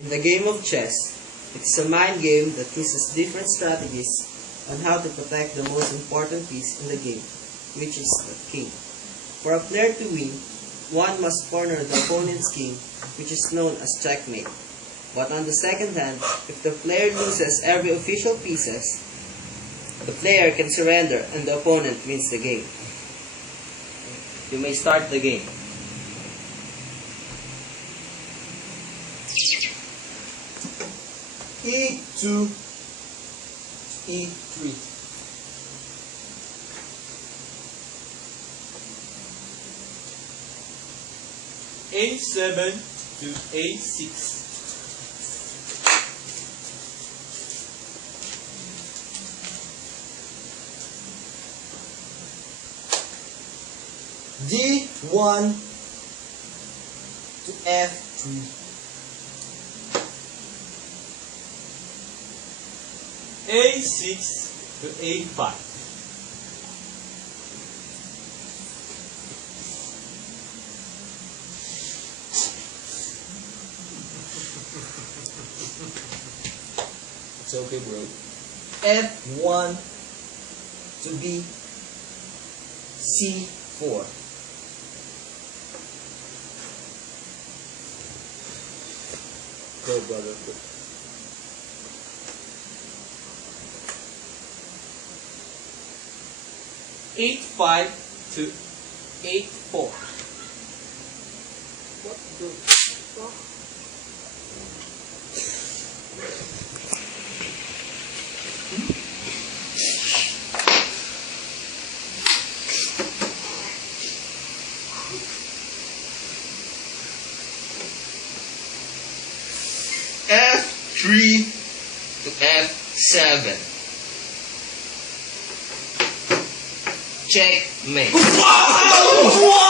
In the game of chess, it is a mind game that uses different strategies on how to protect the most important piece in the game, which is the king. For a player to win, one must corner the opponent's king, which is known as checkmate. But on the second hand, if the player loses every official pieces, the player can surrender and the opponent wins the game. You may start the game. E2, E3. A7 to A6. D1 to F3. A6 to A5. It's okay, bro. F1 to B, C4. Go, brother. Go. A5 to A4. What the fuck? F3 to F7. Checkmate. Wow!